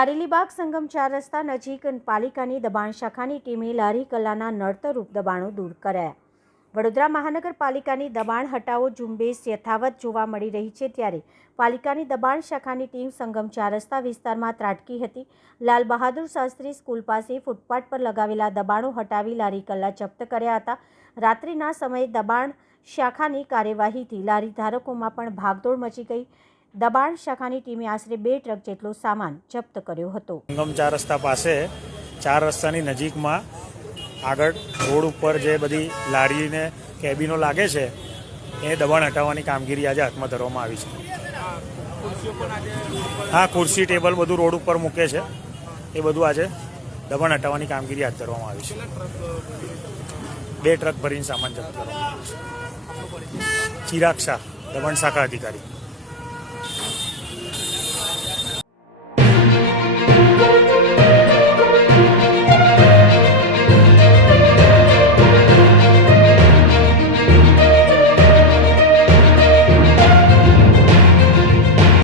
કારેલીબાગ સંગમ 4 રસ્તા નજીક પાલિકાની દબાણ શાખાની ટીમે લારી કલ્લાના નડતરરૂપ દબાણો દૂર કર્યા. વડોદરા મહાનગરપાલિકાની દબાણ હટાવો ઝુંબેશ યથાવત જોવા મળી રહી છે, ત્યારે પાલિકાની દબાણ શાખાની ટીમ સંગમ 4 રસ્તા વિસ્તારમાં ત્રાટકી હતી. લાલ બહાદુર શાસ્ત્રી સ્કૂલ પાસે ફૂટપાથ પર લગાવેલા દબાણો હટાવી લારી કલ્લા જપ્ત કર્યા હતા. રાત્રિના સમયે દબાણ શાખાની કાર્યવાહીથી લારી ધારકોમાં પણ ભાગદોડ મચી ગઈ. દબાણ શાખાની ટીમે આશરે 2 ટ્રક જેટલો સામાન જપ્ત કર્યો હતો. સંગમ 4 રસ્તા પાસે 4 રસ્તાની નજીકમાં આગળ રોડ ઉપર જે બધી લારીને કેબિનો લાગે છે એ દબાણ હટાવવાની કામગીરી આજે હાથમાં ધરવામાં આવી છે. હા, ખુરશી ટેબલ બધું રોડ ઉપર મૂકે છે, એ બધું આજે દબાણ હટાવવાની કામગીરી હાથ ધરવામાં આવી છે. 2 ટ્રક ભરીને સામાન જપ્ત કરવામાં આવ્યો છે. ચિરાગ શાહ, દબાણ શાખા અધિકારી.